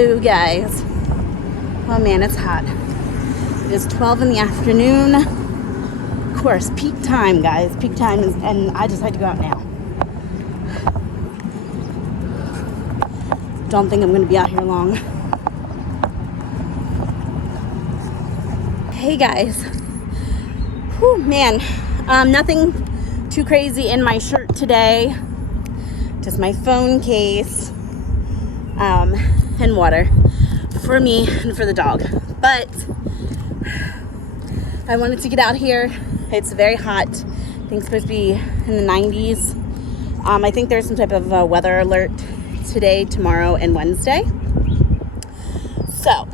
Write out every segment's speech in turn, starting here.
So guys, oh man, it's hot. It is 12 in the afternoon. Of course, peak time, guys. Peak time is, and I decided to go out now. Don't think I'm gonna be out here long. Hey guys. Whew, man. Nothing too crazy in my shirt today. Just my phone case. And water for me and for the dog. But I wanted to get out here. It's very hot. I think it's supposed to be in the 90s. I think there's some type of weather alert today, tomorrow, and Wednesday. So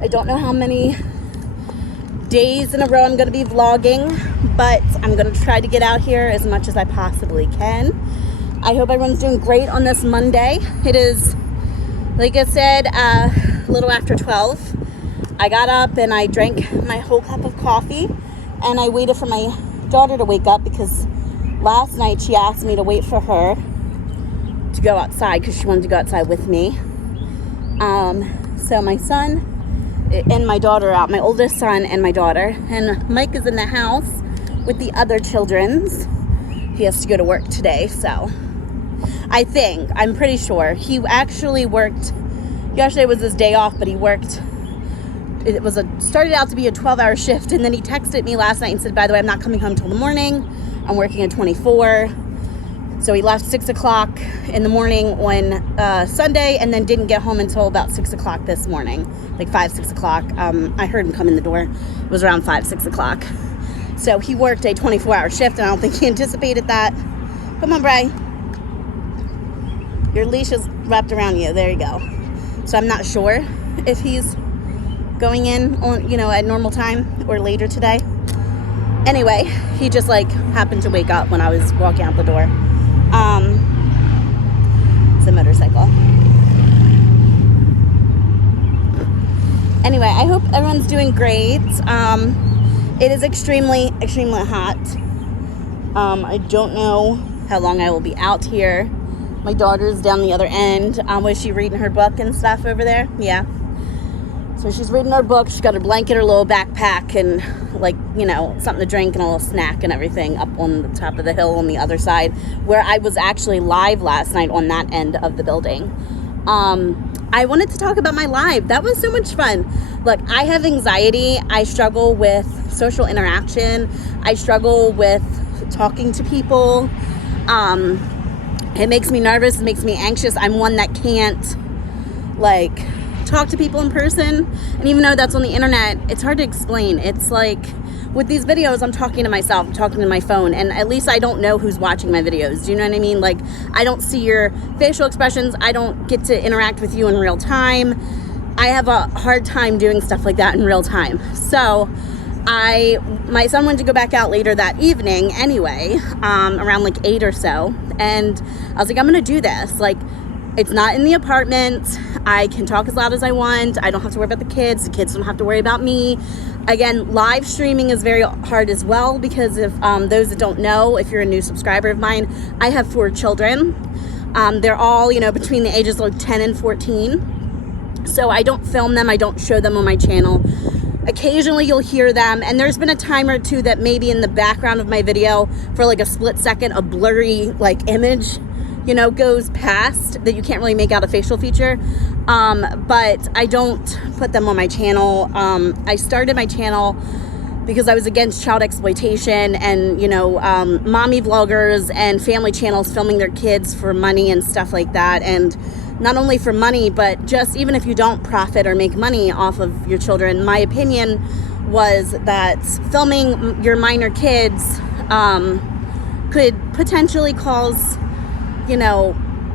I don't know how many days in a row I'm going to be vlogging, but I'm going to try to get out here as much as I possibly can. I hope everyone's doing great on this Monday. It is, like I said, a little after 12. I got up and I drank my whole cup of coffee, and I waited for my daughter to wake up because last night she asked me to wait for her to go outside because she wanted to go outside with me. So my son and my daughter are out, my oldest son and my daughter, and Mike is in the house with the other children's. He has to go to work today, so I'm pretty sure he actually worked. Yesterday was his day off, but he worked. It was started out to be a 12-hour shift, and then he texted me last night and said, "By the way, I'm not coming home till the morning. I'm working at 24." So he left 6 o'clock in the morning on Sunday, and then didn't get home until about 6 o'clock this morning, like 5, 6 o'clock. I heard him come in the door. It was around 5, 6 o'clock. So he worked a 24-hour shift, and I don't think he anticipated that. Come on, Bri. Your leash is wrapped around you. There you go. So I'm not sure if he's going in on, at normal time or later today. Anyway, he just happened to wake up when I was walking out the door. It's a motorcycle. Anyway, I hope everyone's doing great. It is extremely, extremely hot. I don't know how long I will be out here. My daughter's down the other end. Was she reading her book and stuff over there? Yeah. So she's reading her book. She's got her blanket, her little backpack, and something to drink and a little snack and everything up on the top of the hill on the other side, where I was actually live last night on that end of the building. I wanted to talk about my live. That was so much fun. Look, I have anxiety. I struggle with social interaction. I struggle with talking to people. It makes me nervous. It makes me anxious. I'm one that can't talk to people in person. And even though that's on the internet, it's hard to explain. It's with these videos, I'm talking to myself, I'm talking to my phone, and at least I don't know who's watching my videos. Do you know what I mean? I don't see your facial expressions. I don't get to interact with you in real time. I have a hard time doing stuff like that in real time. So my son wanted to go back out later that evening anyway, around 8 or so. And I was like, I'm going to do this. It's not in the apartment. I can talk as loud as I want. I don't have to worry about the kids. The kids don't have to worry about me. Again, live streaming is very hard as well because if those that don't know, if you're a new subscriber of mine, I have 4 children. They're all, between the ages of 10 and 14. So I don't film them. I don't show them on my channel. Occasionally you'll hear them, and there's been a time or two that maybe in the background of my video for a split second, a blurry image goes past that you can't really make out a facial feature. But I don't put them on my channel. I started my channel because I was against child exploitation and, mommy vloggers and family channels filming their kids for money and stuff like that. And not only for money, but just even if you don't profit or make money off of your children, my opinion was that filming your minor kids could potentially cause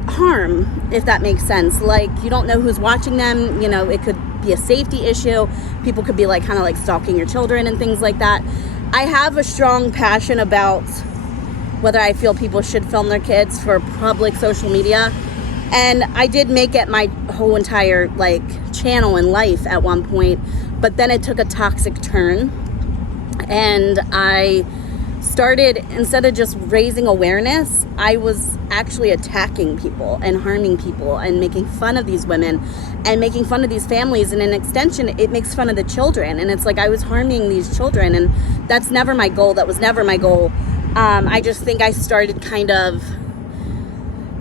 harm, if that makes sense. You don't know who's watching them. It could be a safety issue. People could be stalking your children and things like that. I have a strong passion about whether I feel people should film their kids for public social media. And I did make it my whole entire channel in life at one point, but then it took a toxic turn, and I started, instead of just raising awareness, I was actually attacking people and harming people and making fun of these women and making fun of these families. And in extension, it makes fun of the children. And it's like I was harming these children, and that's never my goal. That was never my goal. I just think I started kind of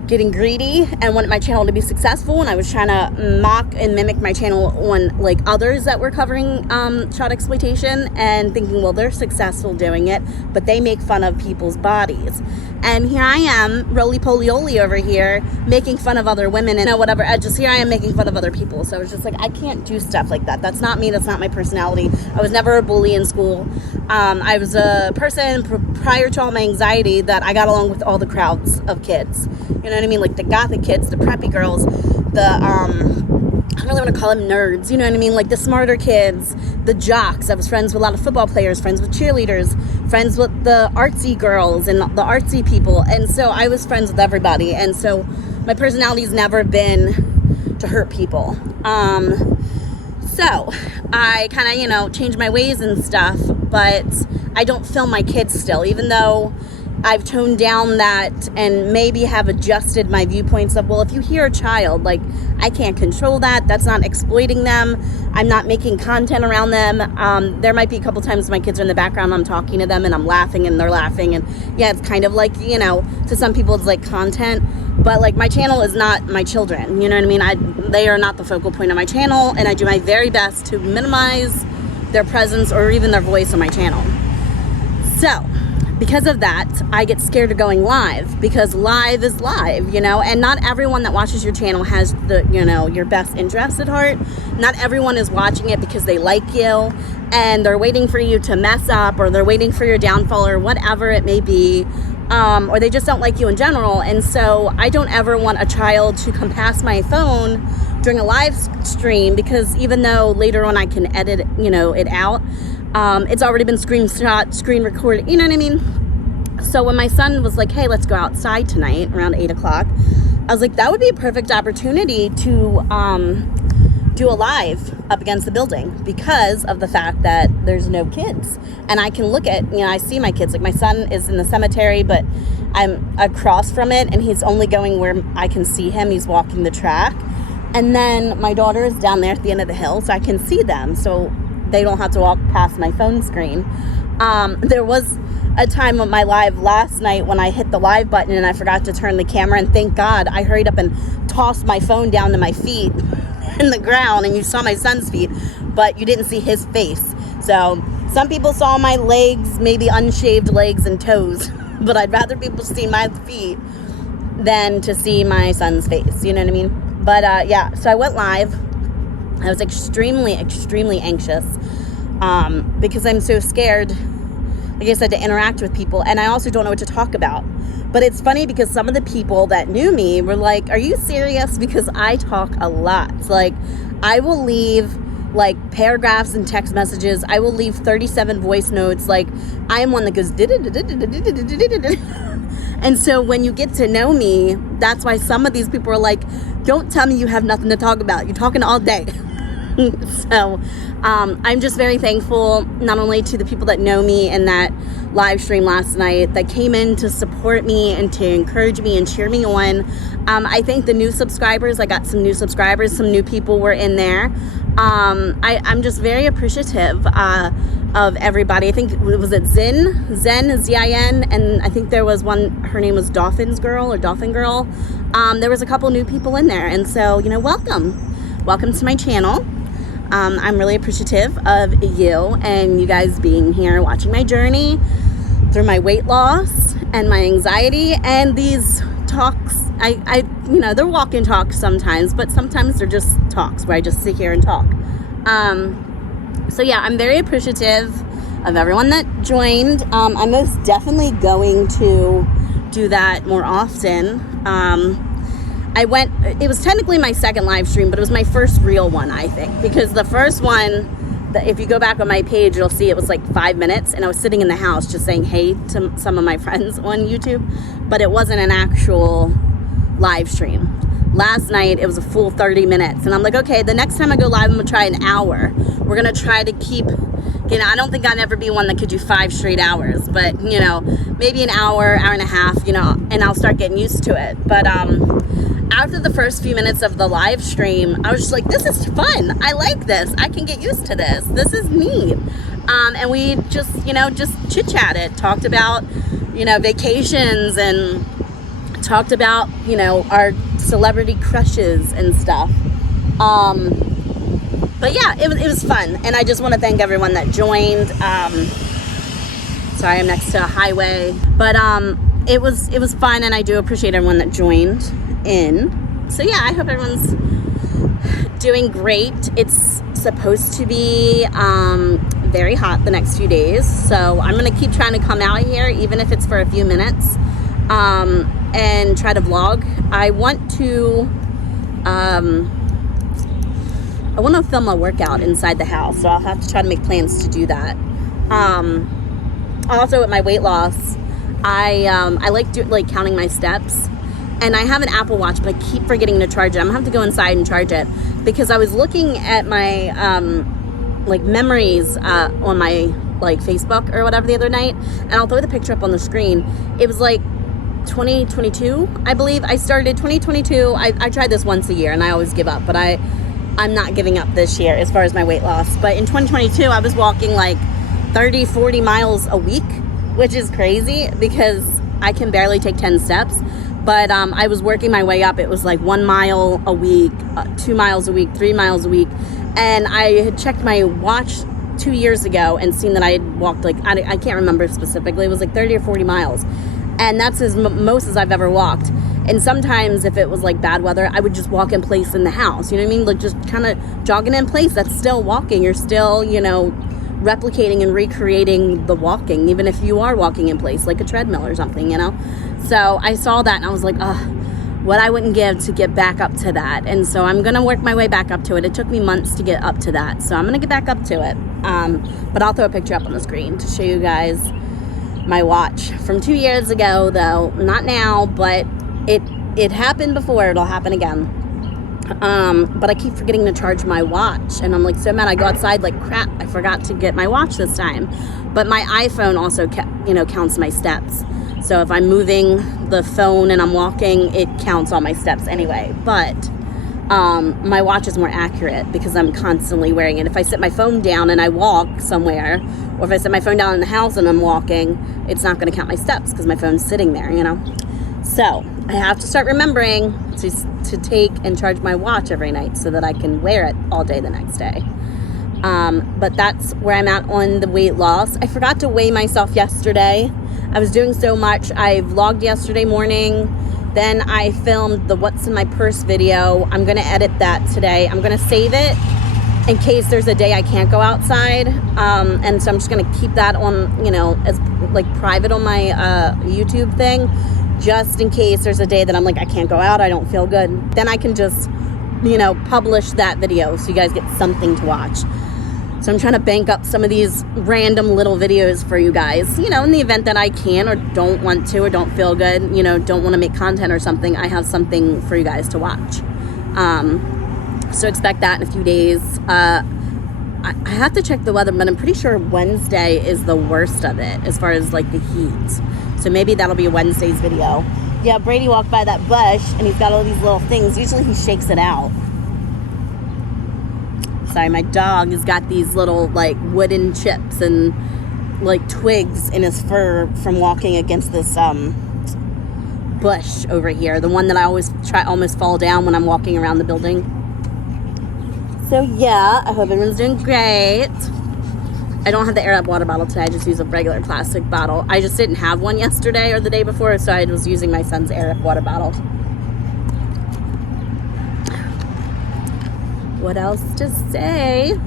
getting greedy and wanted my channel to be successful, and I was trying to mock and mimic my channel on like others that were covering child exploitation, and thinking, well, they're successful doing it, but they make fun of people's bodies. And here I am, roly-poly-oly over here, making fun of other women and whatever. Here I am making fun of other people. So I was just like, I can't do stuff like that. That's not me. That's not my personality. I was never a bully in school. I was a person prior to all my anxiety that I got along with all the crowds of kids. You know what I mean? Like the gothic kids, the preppy girls, I don't really want to call them nerds, you know what I mean? Like the smarter kids, the jocks. I was friends with a lot of football players, friends with cheerleaders, friends with the artsy girls and the artsy people. And so I was friends with everybody. And so my personality's never been to hurt people. So I kind of, changed my ways and stuff, but I don't film my kids still, even though I've toned down that and maybe have adjusted my viewpoints of, well, if you hear a child, like, I can't control that. That's not exploiting them. I'm not making content around them. There might be a couple times my kids are in the background, I'm talking to them and I'm laughing and they're laughing. And yeah, it's kind of like, to some people it's like content, but like my channel is not my children. You know what I mean? They are not the focal point of my channel, and I do my very best to minimize their presence or even their voice on my channel. So because of that, I get scared of going live, because live is live, and not everyone that watches your channel has your best interest at heart. Not everyone is watching it because they like you and they're waiting for you to mess up, or they're waiting for your downfall, or whatever it may be, or they just don't like you in general. And so I don't ever want a child to come past my phone during a live stream, because even though later on I can edit, it out, it's already been screenshot, screen recorded, you know what I mean? So when my son was like, hey, let's go outside tonight around 8 o'clock, I was like, that would be a perfect opportunity to do a live up against the building, because of the fact that there's no kids. And I can look at, I see my kids. Like my son is in the cemetery, but I'm across from it, and he's only going where I can see him. He's walking the track. And then my daughter is down there at the end of the hill, so I can see them. So they don't have to walk past my phone screen. There was a time on my live last night when I hit the live button and I forgot to turn the camera, and thank God I hurried up and tossed my phone down to my feet in the ground, and you saw my son's feet, but you didn't see his face. So some people saw my legs, maybe unshaved legs and toes, but I'd rather people see my feet than to see my son's face, you know what I mean? But yeah, so I went live. I was extremely, extremely anxious because I'm so scared, like I said, to interact with people. And I also don't know what to talk about. But it's funny because some of the people that knew me were like, are you serious? Because I talk a lot. Like, I will leave like paragraphs and text messages. I will leave 37 voice notes. Like, I am one that goes and so when you get to know me, that's why some of these people are like, don't tell me you have nothing to talk about. You're talking all day. So I'm just very thankful, not only to the people that know me in that live stream last night that came in to support me and to encourage me and cheer me on. I think the new subscribers, I got some new subscribers, some new people were in there. I'm just very appreciative of everybody. I think, was it Zen, Z-I-N, and I think there was one, her name was Dolphin Girl. There was a couple new people in there, and so, welcome to my channel. I'm really appreciative of you and you guys being here, watching my journey through my weight loss and my anxiety and these talks. They're walk-in talks sometimes, but sometimes they're just talks where I just sit here and talk. So yeah, I'm very appreciative of everyone that joined. I'm most definitely going to do that more often. It was technically my second live stream, but it was my first real one, I think, because the first one, if you go back on my page, you'll see it was like 5 minutes, and I was sitting in the house just saying hey to some of my friends on YouTube, but it wasn't an actual live stream. Last night, it was a full 30 minutes, and I'm like, okay, the next time I go live, I'm gonna try an hour. We're gonna try to keep, You know, I don't think I'd ever be one that could do 5 straight hours, but, you know, maybe an hour, hour and a half, you know, and I'll start getting used to it. But after the first few minutes of the live stream, I was just like, this is fun. I like this. I can get used to this. This is neat. And we just, you know, just chit-chatted, talked about, you know, vacations, and talked about, you know, our celebrity crushes and stuff. But yeah, it was fun, and I just want to thank everyone that joined. Sorry, I'm next to a highway, but it was fun, and I do appreciate everyone that joined in. So yeah, I hope everyone's doing great. It's supposed to be very hot the next few days, so I'm gonna keep trying to come out here, even if it's for a few minutes, and try to vlog. I want to film a workout inside the house, so I'll have to try to make plans to do that. Also, with my weight loss, I like counting my steps, and I have an Apple Watch, but I keep forgetting to charge it. I'm gonna have to go inside and charge it, because I was looking at my like memories on my like Facebook or whatever the other night, and I'll throw the picture up on the screen. It was like 2022, I believe. I started 2022. I tried this once a year, and I always give up, but I'm not giving up this year as far as my weight loss. But in 2022, I was walking like 30, 40 miles a week, which is crazy because I can barely take 10 steps. But I was working my way up. It was like 1 mile a week, 2 miles a week, 3 miles a week. And I had checked my watch 2 years ago and seen that I had walked like, I can't remember specifically, it was like 30 or 40 miles. And that's as most as I've ever walked. And sometimes if it was like bad weather, I would just walk in place in the house. You know what I mean? Like just kind of jogging in place. That's still walking. You're still, you know, replicating and recreating the walking, even if you are walking in place, like a treadmill or something, you know? So I saw that and I was like, what I wouldn't give to get back up to that. And so I'm going to work my way back up to it. It took me months to get up to that. So I'm going to get back up to it. But I'll throw a picture up on the screen to show you guys my watch from 2 years ago, though. Not now, but it happened before. It'll happen again. But I keep forgetting to charge my watch, and I'm like so mad. I go outside like, crap, I forgot to get my watch this time. But my iPhone also counts my steps. So if I'm moving the phone and I'm walking, it counts all my steps anyway. But my watch is more accurate because I'm constantly wearing it. If I set my phone down and I walk somewhere, or if I set my phone down in the house and I'm walking, it's not going to count my steps because my phone's sitting there, you know. So I have to start remembering to take and charge my watch every night so that I can wear it all day the next day. But that's where I'm at on the weight loss. I forgot to weigh myself yesterday. I was doing so much. I vlogged yesterday morning. Then I filmed the What's in My Purse video. I'm going to edit that today. I'm going to save it in case there's a day I can't go outside. And so I'm just going to keep that on, you know, as like private on my YouTube thing, just in case there's a day that I'm like, I can't go out, I don't feel good. Then I can just, you know, publish that video so you guys get something to watch. So I'm trying to bank up some of these random little videos for you guys, you know, in the event that I can or don't want to or don't feel good, you know, don't want to make content or something, I have something for you guys to watch. So expect that in a few days. I have to check the weather, but I'm pretty sure Wednesday is the worst of it as far as like the heat. So maybe that'll be a Wednesday's video. Yeah, Brady walked by that bush and he's got all these little things. Usually he shakes it out. Sorry, my dog has got these little like wooden chips and like twigs in his fur from walking against this bush over here. The one that I always almost fall down when I'm walking around the building. So yeah, I hope everyone's doing great. I don't have the air up water bottle today. I just use a regular plastic bottle. I just didn't have one yesterday or the day before, so I was using my son's air up water bottle. What else to say?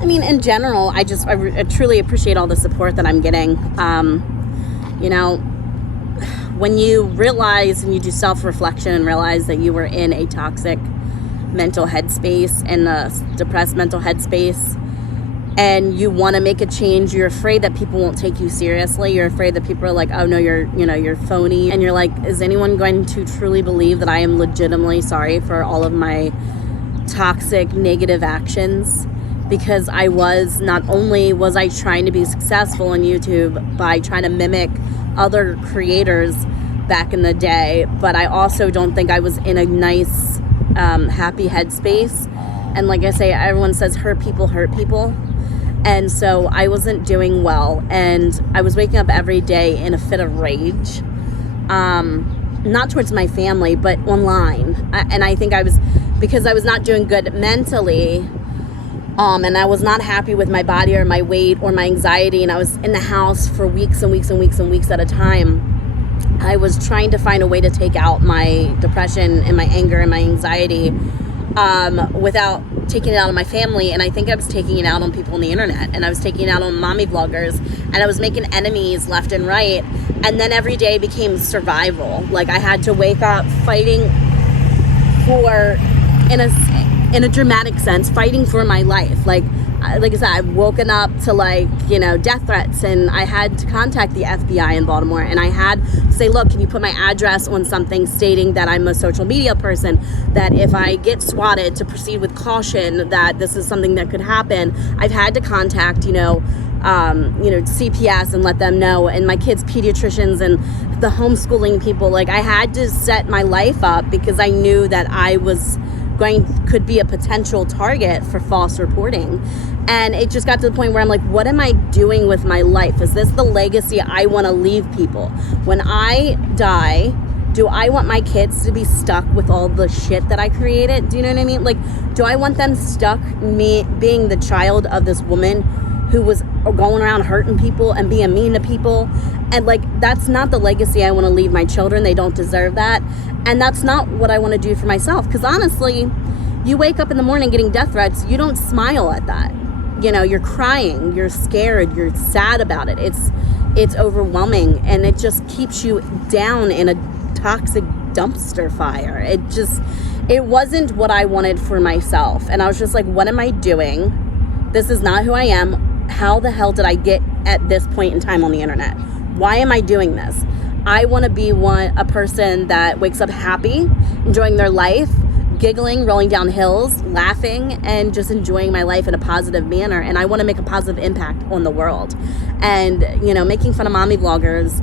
I mean, in general, I truly appreciate all the support that I'm getting. You know, when you realize and you do self-reflection and realize that you were in a toxic mental headspace and a depressed mental headspace, and you want to make a change, you're afraid that people won't take you seriously. You're afraid that people are like, oh no, you're phony. And you're like, is anyone going to truly believe that I am legitimately sorry for all of my toxic, negative actions? because not only was I trying to be successful on YouTube by trying to mimic other creators back in the day, but I also don't think I was in a nice, happy headspace. And like I say, everyone says hurt people hurt people. And so I wasn't doing well. And I was waking up every day in a fit of rage. Not towards my family, but online. And I think because I was not doing good mentally, and I was not happy with my body or my weight or my anxiety, and I was in the house for weeks and weeks and weeks and weeks at a time. I was trying to find a way to take out my depression and my anger and my anxiety without taking it out on my family. And I think I was taking it out on people on the internet, and I was taking it out on mommy vloggers, and I was making enemies left and right. And then every day became survival. Like, I had to wake up fighting in a dramatic sense, fighting for my life. Like I said, I've woken up to death threats, and I had to contact the FBI in Baltimore, and I had to say, look, can you put my address on something stating that I'm a social media person, that if I get swatted, to proceed with caution, that this is something that could happen. I've had to contact, CPS and let them know, and my kids' pediatricians and the homeschooling people. Like, I had to set my life up because I knew that I could be a potential target for false reporting. And it just got to the point where I'm like, what am I doing with my life? Is this the legacy I want to leave people? When I die, do I want my kids to be stuck with all the shit that I created? Do you know what I mean? Like, do I want them stuck, me being the child of this woman who was going around hurting people and being mean to people? And that's not the legacy I want to leave my children. They don't deserve that. And that's not what I want to do for myself. Because honestly, you wake up in the morning getting death threats, you don't smile at that. You're crying, you're scared, you're sad about it. It's overwhelming, and it just keeps you down in a toxic dumpster fire. It wasn't what I wanted for myself. And I was just like, what am I doing? This is not who I am. How the hell did I get at this point in time on the internet? Why am I doing this? I want to be a person that wakes up happy, enjoying their life, giggling, rolling down hills, laughing, and just enjoying my life in a positive manner. And I want to make a positive impact on the world. And, making fun of mommy vloggers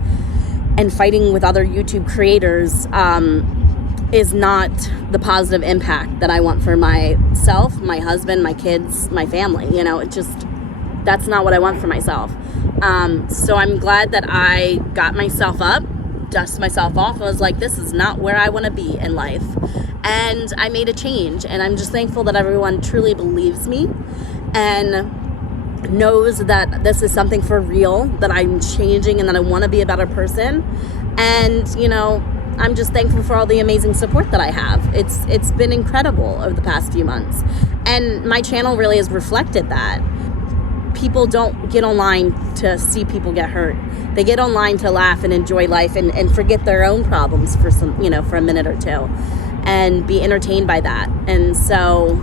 and fighting with other YouTube creators is not the positive impact that I want for myself, my husband, my kids, my family. That's not what I want for myself. So I'm glad that I got myself up, dust myself off. I was like, this is not where I want to be in life. And I made a change, and I'm just thankful that everyone truly believes me and knows that this is something for real, that I'm changing and that I want to be a better person. And, I'm just thankful for all the amazing support that I have. It's been incredible over the past few months. And my channel really has reflected that. People don't get online to see people get hurt. They get online to laugh and enjoy life and forget their own problems for for a minute or two and be entertained by that. And so,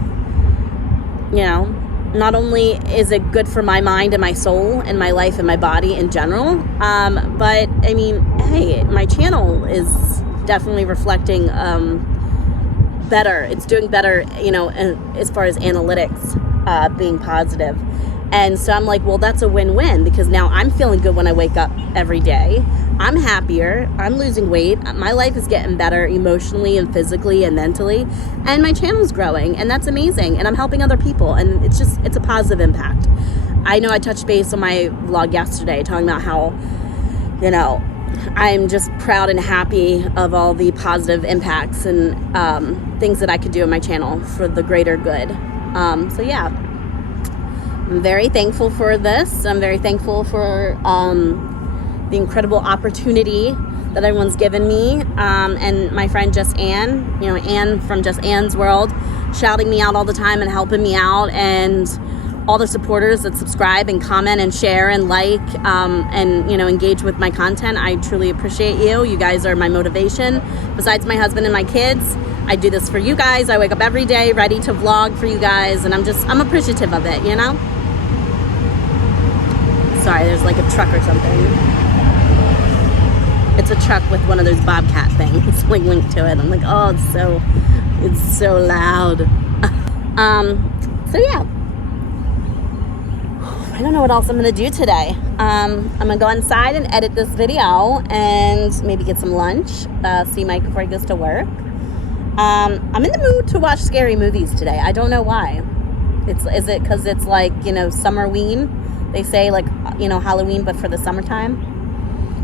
not only is it good for my mind and my soul and my life and my body in general, but I mean, hey, my channel is definitely reflecting better. It's doing better, as far as analytics being positive. And so I'm like, well, that's a win-win, because now I'm feeling good when I wake up every day. I'm happier. I'm losing weight. My life is getting better emotionally and physically and mentally. And my channel's growing, and that's amazing. And I'm helping other people, and it's a positive impact. I know I touched base on my vlog yesterday talking about how, I'm just proud and happy of all the positive impacts and things that I could do on my channel for the greater good. So yeah. I'm very thankful for this. I'm very thankful for the incredible opportunity that everyone's given me. And my friend Just Ann, Ann from Just Ann's World, shouting me out all the time and helping me out, and all the supporters that subscribe and comment and share and like and engage with my content. I truly appreciate you. You guys are my motivation. Besides my husband and my kids, I do this for you guys. I wake up every day ready to vlog for you guys, and I'm appreciative of it, Sorry, there's like a truck or something. It's a truck with one of those Bobcat things. It's linked to it. I'm like, oh, it's so loud. So yeah, I don't know what else I'm gonna do today. I'm gonna go inside and edit this video and maybe get some lunch, see Mike before he goes to work. I'm in the mood to watch scary movies today. I don't know why. Is it because it's like, summerween? They say like, Halloween, but for the summertime.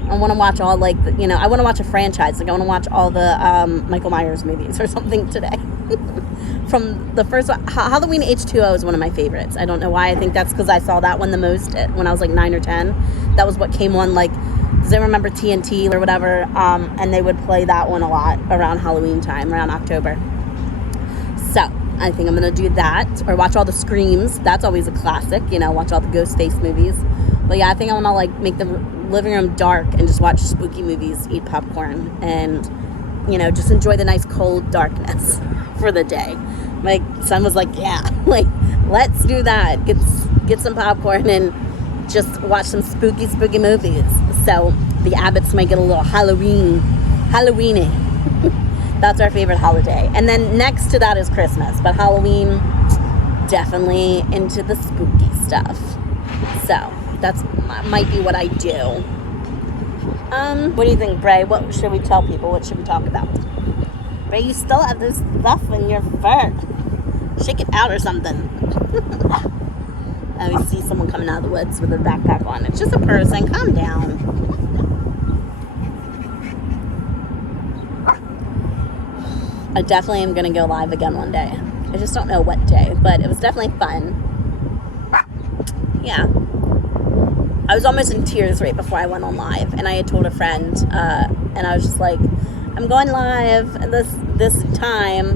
I want to watch all I want to watch a franchise. Like I want to watch all the Michael Myers movies or something today. From the first one, Halloween H2O is one of my favorites. I don't know why. I think that's because I saw that one the most when I was like 9 or 10. That was what came on, like, does anyone remember TNT or whatever? And they would play that one a lot around Halloween time, around October. So I think I'm going to do that, or watch all the Screams. That's always a classic, watch all the Ghostface movies. But yeah, I think I want to like make the living room dark and just watch spooky movies, eat popcorn, and, just enjoy the nice cold darkness for the day. My son was like, yeah, like, let's do that. Get some popcorn and just watch some spooky movies. So the Abbotts might get a little Halloweeny. That's our favorite holiday. And then next to that is Christmas. But Halloween, definitely into the spooky stuff. So that's might be what I do. What do you think, Bray? What should we tell people? What should we talk about? Bray, you still have this stuff in your fur. Shake it out or something. We see someone coming out of the woods with a backpack on. It's just a person. Calm down. I definitely am going to go live again one day. I just don't know what day, but it was definitely fun. Yeah. I was almost in tears right before I went on live, and I had told a friend, and I was just like, I'm going live this time,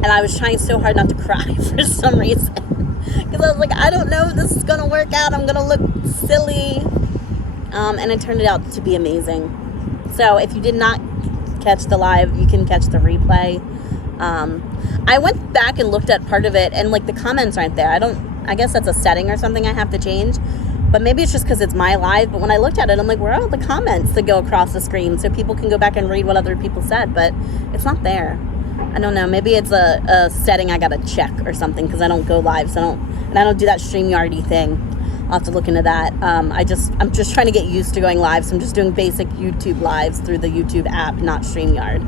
and I was trying so hard not to cry for some reason, because I was like, I don't know if this is going to work out, I'm going to look silly, and it turned out to be amazing. So if you did not catch the live, you can catch the replay. I went back and looked at part of it, and like the comments aren't there. I guess that's a setting or something I have to change. But maybe it's just because it's my live. But when I looked at it, I'm like, where are all the comments that go across the screen so people can go back and read what other people said? But it's not there. I don't know. Maybe it's a setting I got to check or something, because I don't go live. So I don't do that StreamYard-y thing. I'll have to look into that. I'm just trying to get used to going live. So I'm just doing basic YouTube lives through the YouTube app, not StreamYard.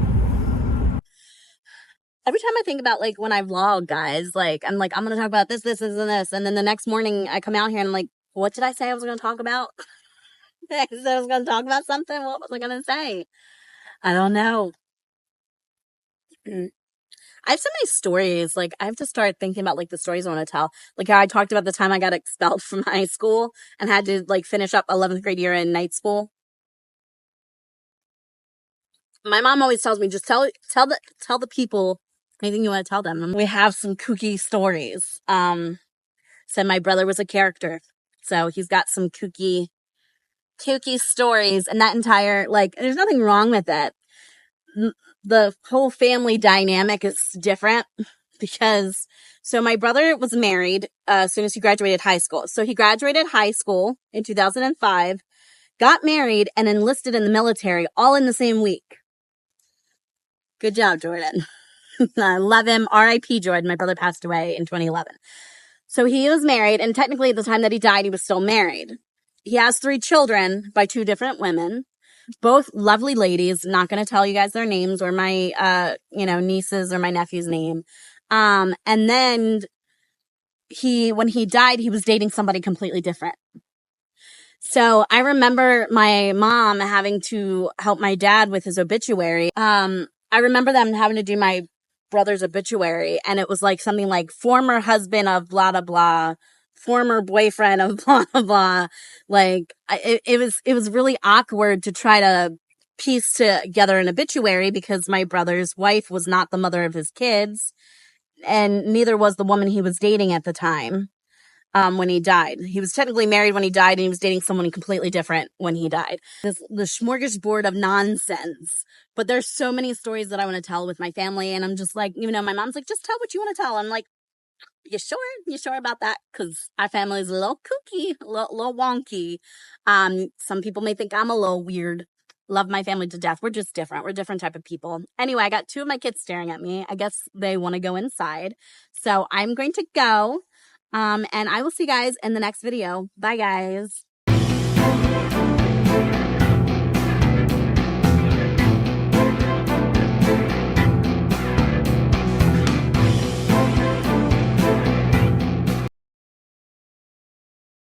Every time I think about, like, when I vlog, guys, like, I'm going to talk about this, and this. And then the next morning I come out here and I'm like, what did I say I was going to talk about? I said I was going to talk about something. What was I going to say? I don't know. I have so many stories. Like, I have to start thinking about, like, the stories I want to tell. Like, how I talked about the time I got expelled from high school and had to, like, finish up 11th grade year in night school. My mom always tells me, just tell the people anything you want to tell them. We have some kooky stories. Said my brother was a character. So he's got some kooky stories, and that entire, like, there's nothing wrong with it. The whole family dynamic is different because, so my brother was married as soon as he graduated high school. So he graduated high school in 2005, got married, and enlisted in the military all in the same week. Good job, Jordan. I love him. R.I.P. Jordan. My brother passed away in 2011. So he was married, and technically at the time that he died, he was still married. He has 3 children by 2 different women, both lovely ladies. Not going to tell you guys their names or my, nieces or my nephew's name. And then when he died, he was dating somebody completely different. So I remember my mom having to help my dad with his obituary. I remember them having to do my brother's obituary, and it was like something like former husband of blah blah blah, former boyfriend of blah blah blah. Like it was really awkward to try to piece together an obituary, because my brother's wife was not the mother of his kids, and neither was the woman he was dating at the time. When he died, he was technically married when he died, and he was dating someone completely different when he died. The smorgasbord of nonsense. But there's so many stories that I want to tell with my family, and I'm just like, my mom's like, just tell what you want to tell. I'm like, you sure? You sure about that? Because our family is a little kooky, a little wonky. Some people may think I'm a little weird. Love my family to death. We're just different. We're a different type of people. Anyway, I got 2 of my kids staring at me. I guess they want to go inside. So I'm going to go. And I will see you guys in the next video. Bye, guys.